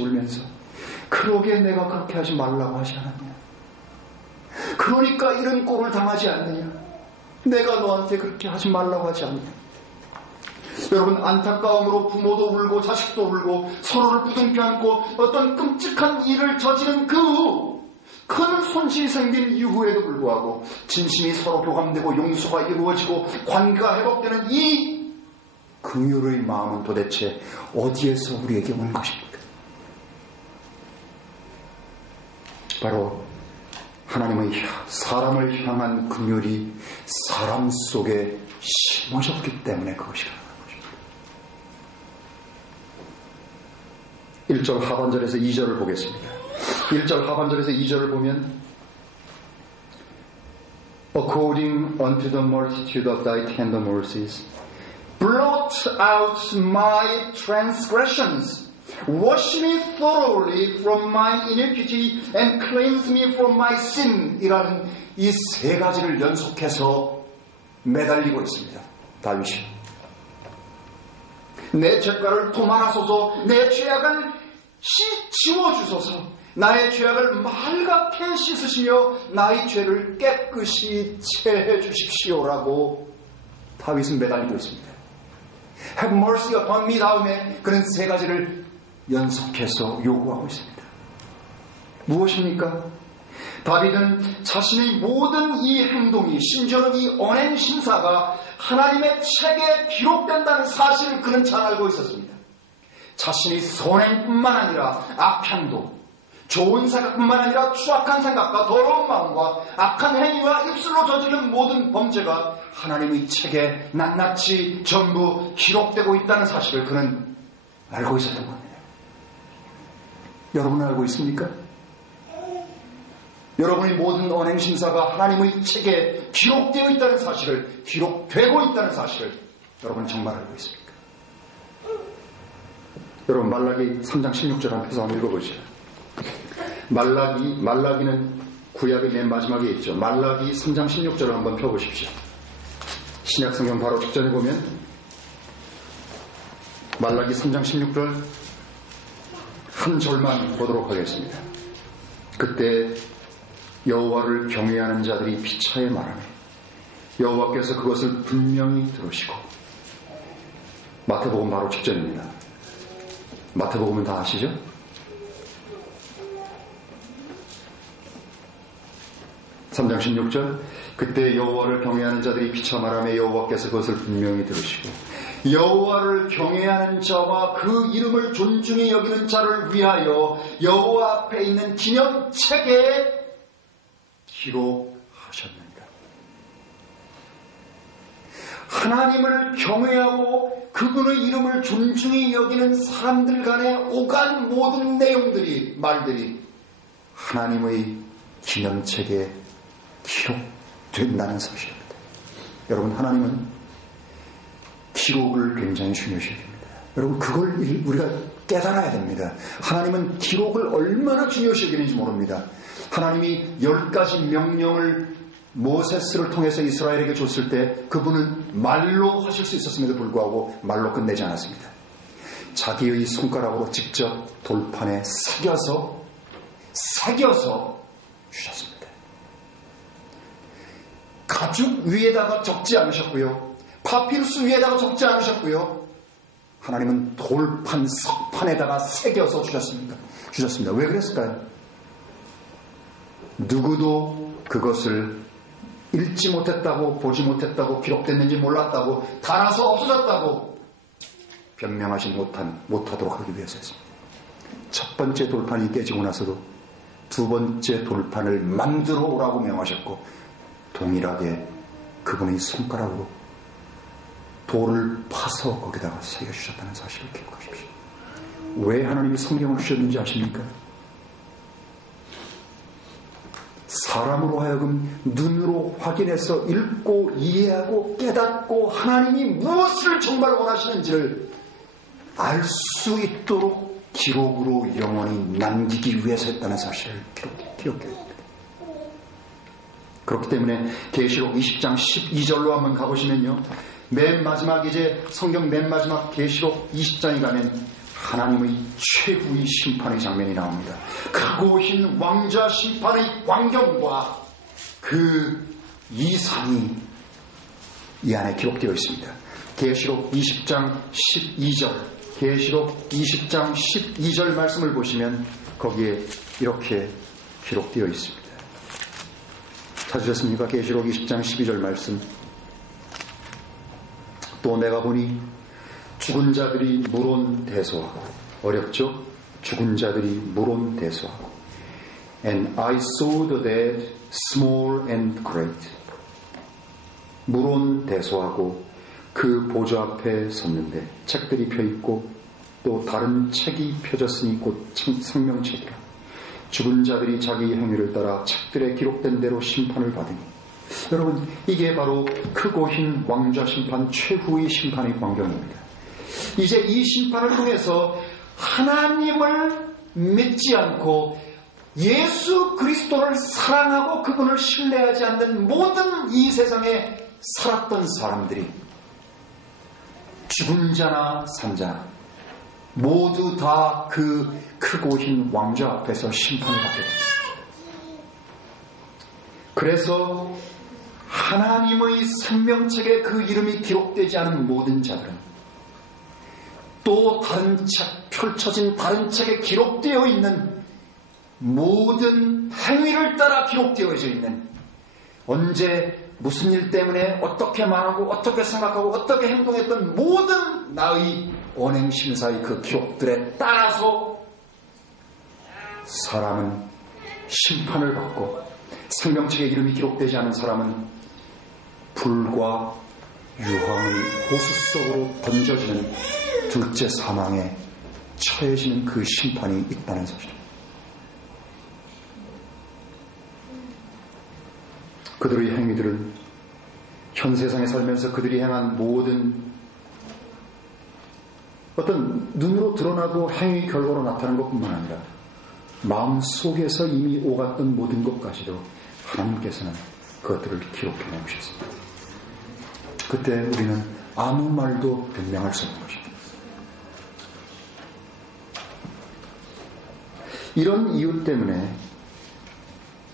울면서 그러게 내가 그렇게 하지 말라고 하지 않았냐? 그러니까 이런 꼴을 당하지 않느냐? 내가 너한테 그렇게 하지 말라고 하지 않느냐? 여러분, 안타까움으로 부모도 울고 자식도 울고 서로를 부둥켜 안고 어떤 끔찍한 일을 저지른 그 후 큰 손실이 생긴 이후에도 불구하고 진심이 서로 교감되고 용서가 이루어지고 관계가 회복되는 이 긍휼의 마음은 도대체 어디에서 우리에게 온 것입니까? 바로 하나님의 사람을 향한 긍휼이 사람 속에 심어졌기 때문에 그것이 가능한 것입니다. 1절 하반절에서 2절을 보겠습니다. 1절 하반절에서 2절을 보면 According unto the multitude of thy tender mercies blot out my transgressions, wash me thoroughly from my iniquity and cleanse me from my sin. 이라는 이 세 가지를 연속해서 매달리고 있습니다. 다윗이 내 죄가를 도말하소서, 내 죄악을 지워주소서, 나의 죄악을 맑게 씻으시며 나의 죄를 깨끗이 채해 주십시오라고 다윗은 매달리고 있습니다. Have mercy upon me 다음에 그는 세 가지를 연속해서 요구하고 있습니다. 무엇입니까? 다윗은 자신의 모든 이 행동이, 심지어는 이 언행 심사가 하나님의 책에 기록된다는 사실을 그는 잘 알고 있었습니다. 자신의 선행뿐만 아니라 악행도, 좋은 생각뿐만 아니라 추악한 생각과 더러운 마음과 악한 행위와 입술로 저지른 모든 범죄가 하나님의 책에 낱낱이 전부 기록되고 있다는 사실을 그는 알고 있었던 겁니다. 여러분은 알고 있습니까? 여러분의 모든 언행심사가 하나님의 책에 기록되어 있다는 사실을, 기록되고 있다는 사실을 여러분 정말 알고 있습니까? 여러분, 말라기 3장 16절 앞에서 한번 읽어보시죠. 말라기는 구약의 맨 마지막에 있죠. 말라기 3장 16절을 한번 펴보십시오. 신약성경 바로 직전에 보면 말라기 3장 16절 한 절만 보도록 하겠습니다. 그때 여호와를 경외하는 자들이 피차에 말하며 여호와께서 그것을 분명히 들으시고, 마태복음 바로 직전입니다. 마태복음은 다 아시죠? (3장 16절) 그때 여호와를 경외하는 자들이 피차 말하며 여호와께서 그것을 분명히 들으시고 여호와를 경외하는 자와 그 이름을 존중히 여기는 자를 위하여 여호와 앞에 있는 기념책에 기록하셨느니라. 하나님을 경외하고 그분의 이름을 존중히 여기는 사람들 간의 오간 모든 내용들이, 말들이 하나님의 기념책에 기록된다는 사실입니다. 여러분, 하나님은 기록을 굉장히 중요시 여깁니다. 여러분, 그걸 우리가 깨달아야 됩니다. 하나님은 기록을 얼마나 중요시 여기는지 모릅니다. 하나님이 10가지 명령을 모세스를 통해서 이스라엘에게 줬을 때 그분은 말로 하실 수 있었음에도 불구하고 말로 끝내지 않았습니다. 자기의 손가락으로 직접 돌판에 새겨서 주셨습니다. 가죽 위에다가 적지 않으셨고요, 파피루스 위에다가 적지 않으셨고요, 하나님은 돌판, 석판에다가 새겨서 주셨습니다. 왜 그랬을까요? 누구도 그것을 읽지 못했다고, 보지 못했다고, 기록됐는지 몰랐다고, 달아서 없어졌다고 변명하지 못하도록 하기 위해서였습니다. 첫 번째 돌판이 깨지고 나서도 두 번째 돌판을 만들어 오라고 명하셨고, 동일하게 그분의 손가락으로 돌을 파서 거기다가 새겨주셨다는 사실을 기억하십시오. 왜 하나님이 성경을 주셨는지 아십니까? 사람으로 하여금 눈으로 확인해서 읽고 이해하고 깨닫고 하나님이 무엇을 정말 원하시는지를 알 수 있도록 기록으로 영원히 남기기 위해서였다는 사실을 기억해야 됩니다. 그렇기 때문에 계시록 20장 12절로 한번 가보시면요, 맨 마지막, 이제 성경 맨 마지막 계시록 20장에 가면 하나님의 최후의 심판의 장면이 나옵니다. 크고 흰 왕좌 심판의 광경과 그 이상이 이 안에 기록되어 있습니다. 계시록 20장 12절, 계시록 20장 12절 말씀을 보시면 거기에 이렇게 기록되어 있습니다. 찾으셨습니까? 계시록 20장 12절 말씀. 또 내가 보니 죽은 자들이 물온대소하고, 어렵죠? 죽은 자들이 물온대소하고, And I saw the dead, small and great. 물온대소하고 그 보좌 앞에 섰는데 책들이 펴있고 또 다른 책이 펴졌으니 곧 생명책이라. 죽은 자들이 자기 행위를 따라 책들에 기록된 대로 심판을 받으니. 여러분, 이게 바로 크고 흰 왕좌 심판, 최후의 심판의 광경입니다. 이제 이 심판을 통해서 하나님을 믿지 않고 예수 그리스도를 사랑하고 그분을 신뢰하지 않는 모든 이 세상에 살았던 사람들이, 죽은 자나 산 자나 모두 다 그 크고 흰 왕좌 앞에서 심판을 받게 됐습니다. 그래서 하나님의 생명책에 그 이름이 기록되지 않은 모든 자들은 또 다른 책, 펼쳐진 다른 책에 기록되어 있는 모든 행위를 따라 기록되어져 있는, 언제 무슨 일 때문에 어떻게 말하고 어떻게 생각하고 어떻게 행동했던 모든 나의 언행심사의 그 기록들에 따라서 사람은 심판을 받고, 생명책에 이름이 기록되지 않은 사람은 불과 유황의 호수 속으로 던져지는 둘째 사망에 처해지는 그 심판이 있다는 사실입니다. 그들의 행위들은 현 세상에 살면서 그들이 행한 모든 어떤 눈으로 드러나고 행위 결과로 나타나는 것뿐만 아니라 마음 속에서 이미 오갔던 모든 것까지도 하나님께서는 그것들을 기록해 놓으셨습니다. 그때 우리는 아무 말도 변명할 수 없는 것입니다. 이런 이유 때문에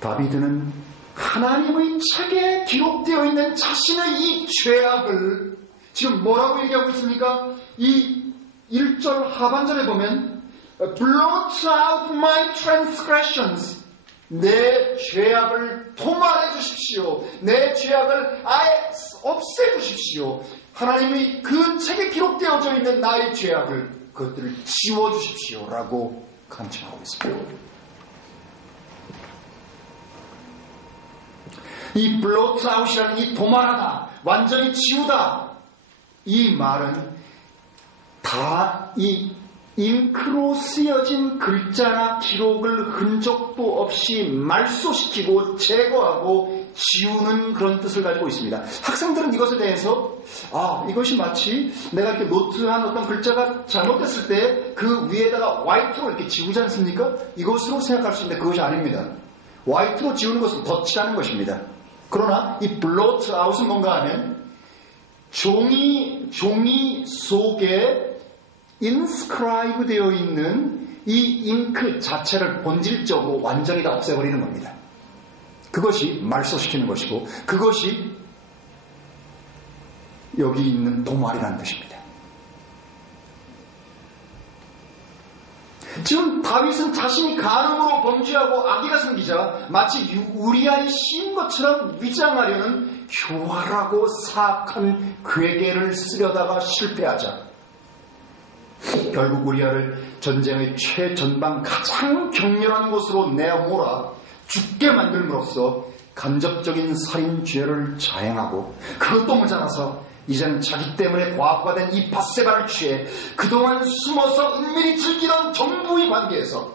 다비드는 하나님의 책에 기록되어 있는 자신의 이 죄악을 지금 뭐라고 얘기하고 있습니까? 이 1절 하반절에 보면 Blot out my transgressions. 내 죄악을 도말해 주십시오. 내 죄악을 아예 없애 주십시오. 하나님의 그 책에 기록되어져 있는 나의 죄악을, 그것들을 지워 주십시오 라고 간청하고 있습니다. 이 blot out이라는 이 도말하다, 완전히 지우다, 이 말은 다 이 잉크로 쓰여진 글자나 기록을 흔적도 없이 말소시키고 제거하고 지우는 그런 뜻을 가지고 있습니다. 학생들은 이것에 대해서 이것이 마치 내가 이렇게 노트한 어떤 글자가 잘못됐을 때 그 위에다가 화이트로 이렇게 지우지 않습니까? 이것으로 생각할 수 있는데 그것이 아닙니다. 화이트로 지우는 것은 덧칠하는 것입니다. 그러나 이 blot out은 뭔가 하면 종이 속에 inscribe 되어 있는 이 잉크 자체를 본질적으로 완전히 다 없애버리는 겁니다. 그것이 말소시키는 것이고, 그것이 여기 있는 도말이라는 뜻입니다. 지금 다윗은 자신이 간음으로 범죄하고 악의가 생기자 마치 우리아의 시인 것처럼 위장하려는 교활하고 사악한 괴계를 쓰려다가 실패하자 결국 우리아를 전쟁의 최전방 가장 격렬한 곳으로 내몰아 죽게 만들므로써 간접적인 살인죄를 자행하고, 그것도 모자라서 이제는 자기 때문에 과부가 된 이 밧세바를 취해 그동안 숨어서 은밀히 즐기던 정부의 관계에서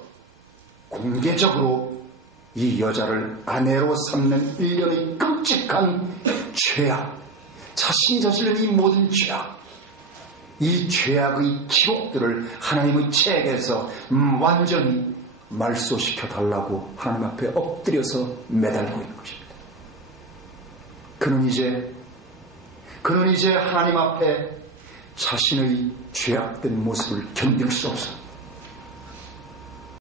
공개적으로 이 여자를 아내로 삼는 일련의 끔찍한 죄악, 자신이 저지른 이 모든 죄악, 이 죄악의 기록들을 하나님의 책에서 완전히 말소시켜 달라고 하나님 앞에 엎드려서 매달리고 있는 것입니다. 그는 이제 하나님 앞에 자신의 죄악된 모습을 견딜 수 없어